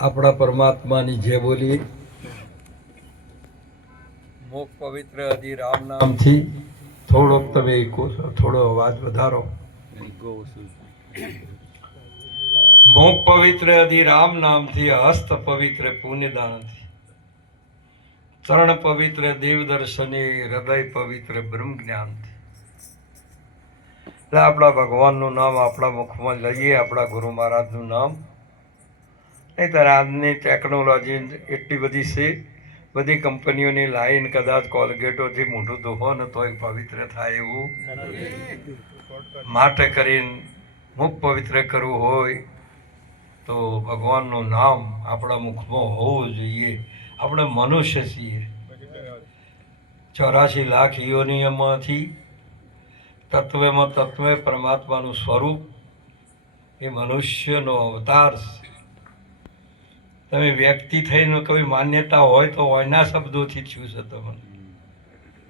આપણા પરમાત્માની જે બોલી મુખ પવિત્ર હજી રામ નામથી થોડોક તમે થોડો અવાજ વધારો. મુખ પવિત્ર હજી રામ નામથી, હસ્ત પવિત્ર પુણ્યદાનથી, ચરણ પવિત્ર દેવ દર્શને, હૃદય પવિત્ર બ્રહ્મ જ્ઞાનથી. એટલે આપણા ભગવાનનું નામ આપણા મુખમાં લઈએ, આપણા ગુરુ મહારાજનું નામ. નહીંતર આજની ટેકનોલોજી એટલી બધી છે, બધી કંપનીઓની લાઈન કદાચ કોલગેટોથી મોઢું ધોવો ને તોય પવિત્ર થાય એવું માટે કરીને મુખ પવિત્ર કરવું હોય તો ભગવાનનું નામ આપણા મુખમાં હોવું જોઈએ. આપણે મનુષ્ય છીએ, 84 લાખ યોનિઓમાંથી તત્વમાં તત્વ પરમાત્માનું સ્વરૂપ એ મનુષ્યનો અવતાર છે. તમે વ્યક્તિ થઈને કોઈ માન્યતા હોય તો એના શબ્દોથી થયું છે.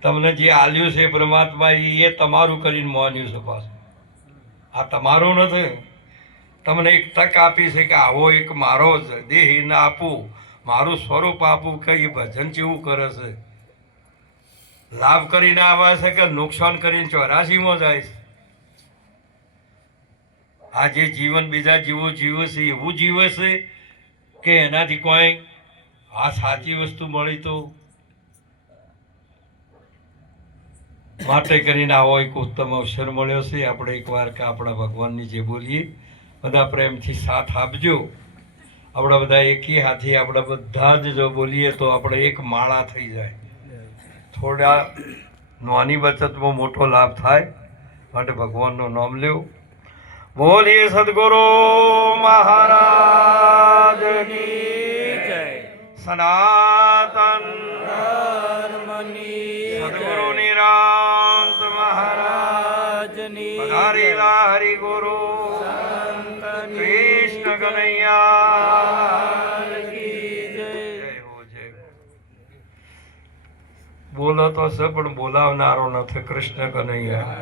તમને જે આલ્યું છે પરમાત્મા એ તમારું કરીને માન્યું છે. પાછું આ તમારું નથી. તમને એક તક આપી છે કે આવો એક મારો જ દેહ ના આપું, મારું સ્વરૂપ આપું કે એ ભજન જેવું કરે છે, લાભ કરીને આવે છે કે નુકસાન કરીને 84માં જાય છે. આ જે જીવન બીજા જીવો જીવે છે એવું જીવે છે કે એનાથી કોઈ આ સાચી વસ્તુ મળી તો માટે કરીને આવો એક ઉત્તમ અવસર મળ્યો છે. આપણે એકવાર કે આપણા ભગવાનની જે બોલીએ બધા પ્રેમથી સાથ આપજો. આપણા બધા એકી હાથી આપણે બધા જ જો બોલીએ તો આપણે એક માળા થઈ જાય. થોડા નાની બચતમાં મોટો લાભ થાય માટે ભગવાનનું નામ લેવું. બોલીએ સદગુરુ મહારાજની જય, સનાતન ધર્મની સદગુરુ નિરાંત મહારાજની પધારેલા હરિગુરુ કૃષ્ણ કનૈયા જય હો જય. બોલો તો છે પણ બોલાવનારો નથી કૃષ્ણ કનૈયા.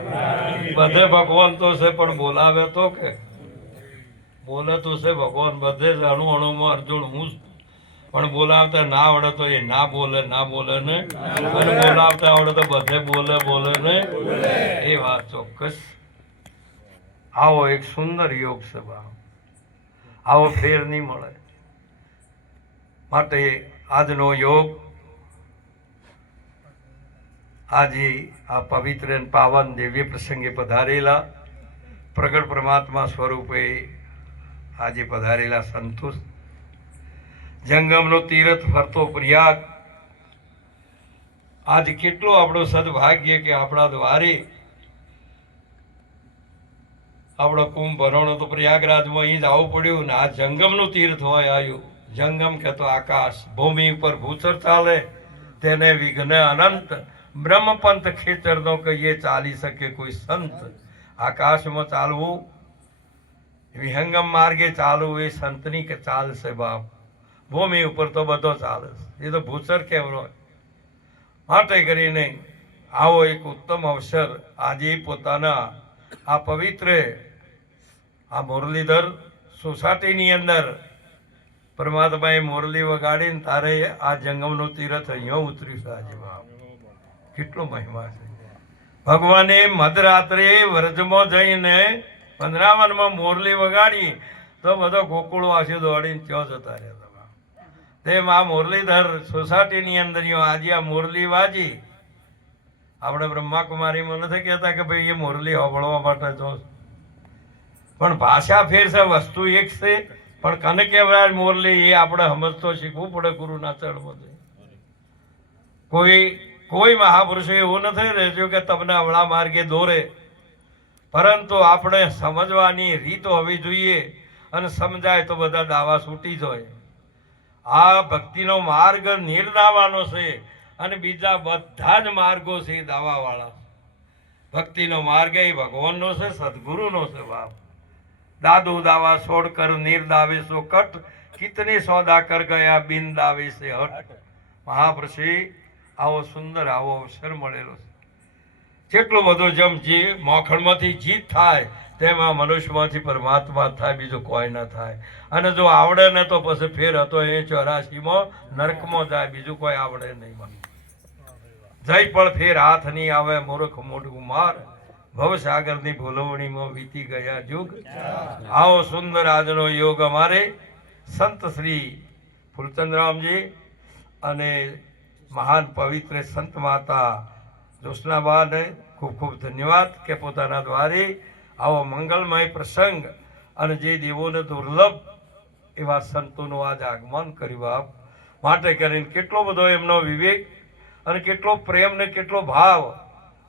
બધે ભગવાન તો છે પણ બોલાવે તો કે બોલે તો છે ભગવાન બધે જ અણુ અણુમાં અર્જુન હું પણ બોલાવતા ના આવડે તો એ ના બોલે ને અને બોલાવતા આવડે તો બધે બોલે ને એ વાત ચોક્કસ. આવો એક સુંદર યોગ છે બા, આવો ફેર નહીં મળે. માટે આજનો યોગ આજે આ પવિત્ર પાવન દિવ્ય પ્રસંગે પધારેલા પ્રગટ પરમાત્મા સ્વરૂપે આજે પધારેલા સંતોષ જંગમનો તીર્થ ફરતો પ્રયાગ. આજ કેટલો આપણો સદભાગ્ય કે આપણા દ્વારે આપણો કુંભ ભરણો તો પ્રયાગરાજમાં અહીં જ આવવું પડ્યું ને આ જંગમનું તીર્થ હોય આવ્યું. જંગમ કહેતો આકાશ, ભૂમિ ઉપર ભૂચર ચાલે તેને વિઘ્ન અનંત, બ્રહ્મપંથ ખેતરનો કહીએ ચાલી શકે કોઈ સંત. આકાશમાં ચાલવું, વિહંગમ માર્ગે ચાલવું એ સંતની કે ચાલશે બાપ. ભૂમિ ઉપર તો બધો ચાલે છે, એ તો ભૂચર કેવરો. માટે કરીને આવો એક ઉત્તમ અવસર આજે પોતાના આ પવિત્ર આ મુરલીધર સોસાયટીની અંદર પરમાત્માએ મુરલી વગાડીને તારે આ જંગમનું તીર્થ અહીંયા ઉતર્યું છે. આજે બાપ કેટલો મહિમા છે. ભગવાને મધરાત્રે વ્રજમાં જઈને 15 મોરલી વગાડી તો બધો ગોકુળવાસી દોડીને ત્યાં જતા રહ્યા. તેમ આ મુરલીધર સોસાયટીની અંદર આજે આ મુરલી વાજી. આપણે બ્રહ્માકુમારીમાં નથી કહેતા કે ભાઈ એ મુરલી હોબળવા માટે જો, પણ ભાષા ફેર છે, વસ્તુ એક છે, પણ કને કહેવાય મુરલી એ આપણે સમજતો શીખવું પડે. ગુરુના ચરણમાં કોઈ મહાપુરુષે એવું નથી રહેજો કે તમને અવળા માર્ગે દોરે, પરંતુ આપણે સમજવાની રીત હોવી જોઈએ અને સમજાય તો બધા દાવા છૂટી જાય. આ ભક્તિનો માર્ગ નિર્દાવાનો છે અને બીજા બધા જ માર્ગો છે દાવાવાળા. ભક્તિનો માર્ગ એ ભગવાનનો છે, સદગુરુનો છે બાપ. દાદુ દાવા છોડ કર નિર્દાવે સો કટ, કિતને સોદા કર ગયા બિન દાવે સે હટ. મહાપુરુષે આવો સુંદર આવો અવસર મળેલો છે. જેટલો બધો જે મોખણમાંથી જીત થાય તેમાં મનુષ્યમાંથી પરમાત્મા થાય, બીજું કોઈ ના થાય. અને જો આવડે ને તો પછી ફેર હતો એ 84માં નરકમાં જાય, બીજું કોઈ આવડે નહીં. મને જઈ પણ ફેર હાથ નહીં આવે, મૂર્ખ મોઢું માર, ભવસાગરની ભૂલવણીમાં વીતી ગયા યુગ. આવો સુંદર આજનો યોગ અમારે સંત શ્રી ફૂલચંદરામજી અને મહાન પવિત્ર સંત માતા જ્યોત્સનાબાને ખૂબ ખૂબ ધન્યવાદ કે પોતાના દ્વારે આવો મંગલમય પ્રસંગ અને જે દેવોને દુર્લભ એવા સંતોનું આજ આગમન કર્યું. આપ માટે કરીને કેટલો બધો એમનો વિવેક અને કેટલો પ્રેમ ને કેટલો ભાવ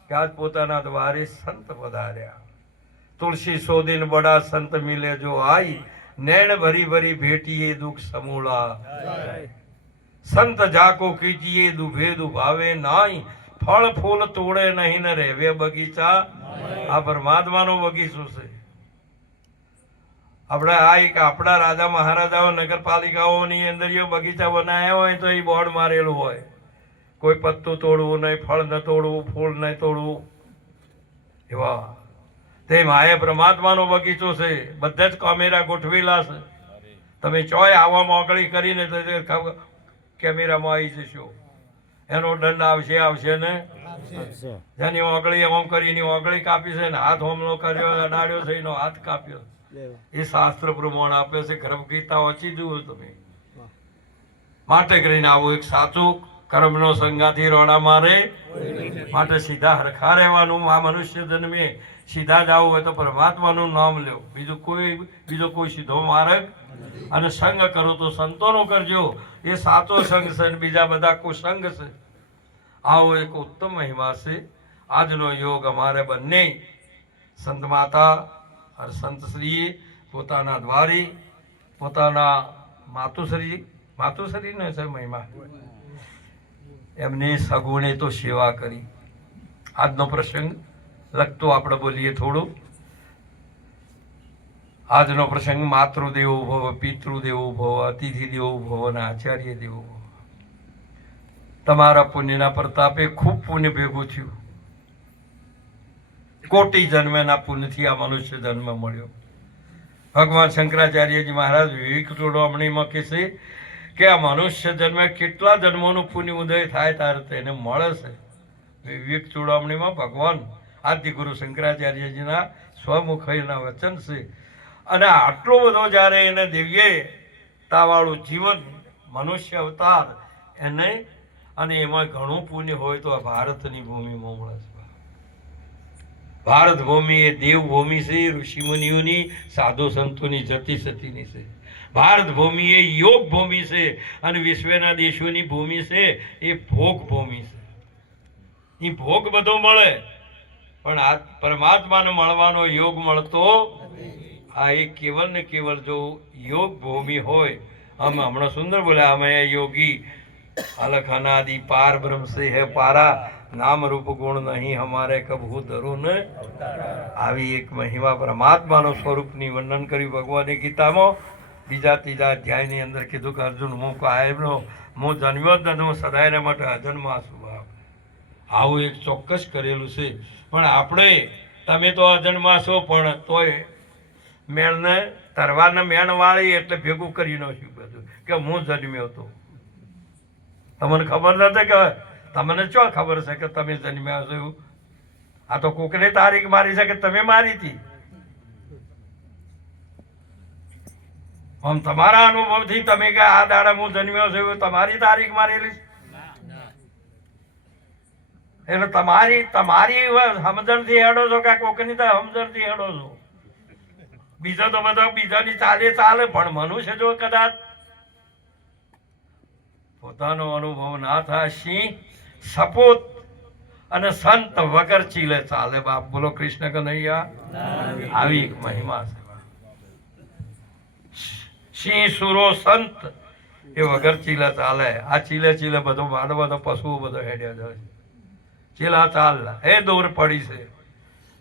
કે આજ પોતાના દ્વારે સંત પધાર્યા. તુલસી સોદીન બડા સંત મિલે જો આઈ, નૈણ ભરી ભરી ભેટીએ દુઃખ સમૂળા. સંત જાકો કીજીએ દુભે દુભાવે નાઈ, ફળ ફૂલ તોડે નહીં ને રહેવે બગીચા. આ પરમાત્માનો બગીચો છે. આપણે આ એક આપણા રાજા મહારાજાઓ નગરપાલિકાઓની અંદર એ બગીચા બનાવ્યા હોય તો એ બોર્ડ મારેલું હોય, કોઈ પત્તું તોડવું નહીં, ફળ ન તોડવું, ફૂલ નહીં તોડવું. એવા તે માએ પરમાત્માનો બગીચો છે. બધા જ કેમેરા ગોઠવેલા છે. તમે ચોય આવા મોકળી કરીને કેમેરામાં આવી જશો, એનો દંડ આવશે ને. જેની ઓગળી ઓમ કરીને ઓગળી કાપી છે ને હાથ હોમલો કર્યો, અડાડ્યો છે, એનો હાથ કાપ્યો. એ શાસ્ત્ર પ્રમાણ આપે છે. ગર્ભ ગીતા વાંચી જુઓ તમે. માટે કરીને આવું એક સાચું કર્મનો સંગાથી રોડા મારે. માટે સીધા હરખા રહેવાનું. આ મનુષ્ય જન્મે સીધા જવું હોય તો પરમાત્માનું નામ લેવું, બીજો કોઈ સીધો માર્ગ. અને સંગ કરો તો સંતોનો કરજો, એ સાચો સંગ છે. બીજા બધા કુસંગ છે. આવો એક ઉત્તમ મહિમા છે આજનો યોગ. અમારે બંને સંત માતા અને સંત શ્રીએ પોતાના દ્વારી પોતાના માતુશ્રીનો છે મહિમા, એમની સગુણે તો સેવા કરી. આજનો પ્રસંગ લગતો આપણે બોલીએ થોડું. આજનો પ્રસંગ માતૃદેવો ભવ, પિતૃદેવો ભવ, અતિથિ દેવો ભવ અને આચાર્ય દેવો ભવ. તમારા પુણ્યના પ્રતાપે ખૂબ પુણ્ય ભેગું થયું. કોટી જન્મના પુણ્યથી આ મનુષ્ય જન્મ મળ્યો. ભગવાન શંકરાચાર્યજી મહારાજ વિવેક ચૂડામણીમાં કહે છે કે આ મનુષ્ય જન્મે કેટલા જન્મોનું પુણ્ય ઉદય થાય ત્યારે તેને મળે છે. વિવેક ચૂડામણીમાં ભગવાન આદિ ગુરુ શંકરાચાર્યજીના સ્વમુખના વચન છે. અને આટલો બધો જ્યારે એને દિવ્યતાવાળું જીવન મનુષ્ય અવતાર એને, અને એમાં ઘણું પુણ્ય હોય તો આ ભારતની ભૂમિમાં મળે છે. ભારત ભૂમિ એ દેવભૂમિ છે, ઋષિમુનિઓની સાધુ સંતોની જતી સતીની છે. ભારત ભૂમિ એ યોગ ભૂમિ છે, અને વિશ્વના દેશોની ભૂમિ છે એ ભોગ ભૂમિ છે. એ ભોગ બધો મળે પણ આ પરમાત્માને મળવાનો યોગ મળતો. આ એક કેવળ ને કેવળ જો યોગ ભૂમિ હોય. અમે હમણાં સુંદર બોલ્યા, અમે યોગી अलख अनादि पार ब्रह्म से है पारा, नाम रूप गुण नहीं हमारे कबहू धरो न. આવી એક મહિમા પરમાત્માનો સ્વરૂપની વર્ણન કર્યું ભગવાને ગીતામાં. બીજા ત્રીજા અધ્યાયની અંદર કીધું કે અર્જુન હું કાયમનો હું જન્મ્યો જ નથી, હું સદાયને માટે અજન્મા છું. આવું એક ચોક્કસ કરેલું છે. પણ આપણે તમે તો અજન્મા છો, પણ તોય મેળને તરવાના મેણ વાળી એટલે ભેગું કરી નાખ્યું બધું કે હું જન્મ્યો હતો. તમને ખબર નથી કે તમને શું ખબર છે કે તમે જન્મ્યા છો એવું? આ તો કોકને તારીખ મારી છે કે તમે મારી હતી. આમ તમારા અનુભવથી તમે કે આ દાડા હું જન્મ્યો છું એવું તમારી તારીખ મારેલી, એટલે તમારી સમજણથી હેડો છો કે કોકની તો સમજણથી હેડો છો. બીજા તો બધા બીજાની ચાલે પણ મનુષ્ય જો કદાચ પોતાનો અનુભવ ના થાય, સિંહ સપૂત અને સંત વગર ચીલે ચાલે. બાપ બોલો કૃષ્ણ કનૈયા. આવી એક મહિમા છે. સિંહ સુરો સંત એ વગર ચીલે ચાલે. આ ચીલે બધો બધો પશુઓ બધો હેડ્યા જાય. ચીલા ચાલ એ દોર પડી છે,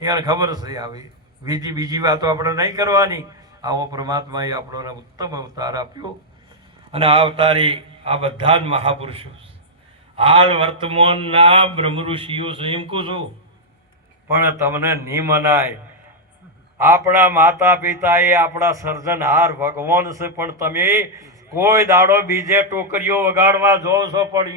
એને ખબર છે. આવી બીજી વાતો આપણે નહીં કરવાની. આવો પરમાત્માએ આપણને ઉત્તમ અવતાર આપ્યો. અને આ અવતારી આ બધા જ મહાપુરુષો હાલ વર્તમાનના બ્રહ્મ ઋષિઓ છે એમ કહું છું, પણ તમને નહીં મનાય. આપણા માતા પિતા એ આપણા સર્જનહાર ભગવાન છે, પણ તમે કોઈ દાડો બીજે ટોકરીઓ વગાડવા જો છો પણ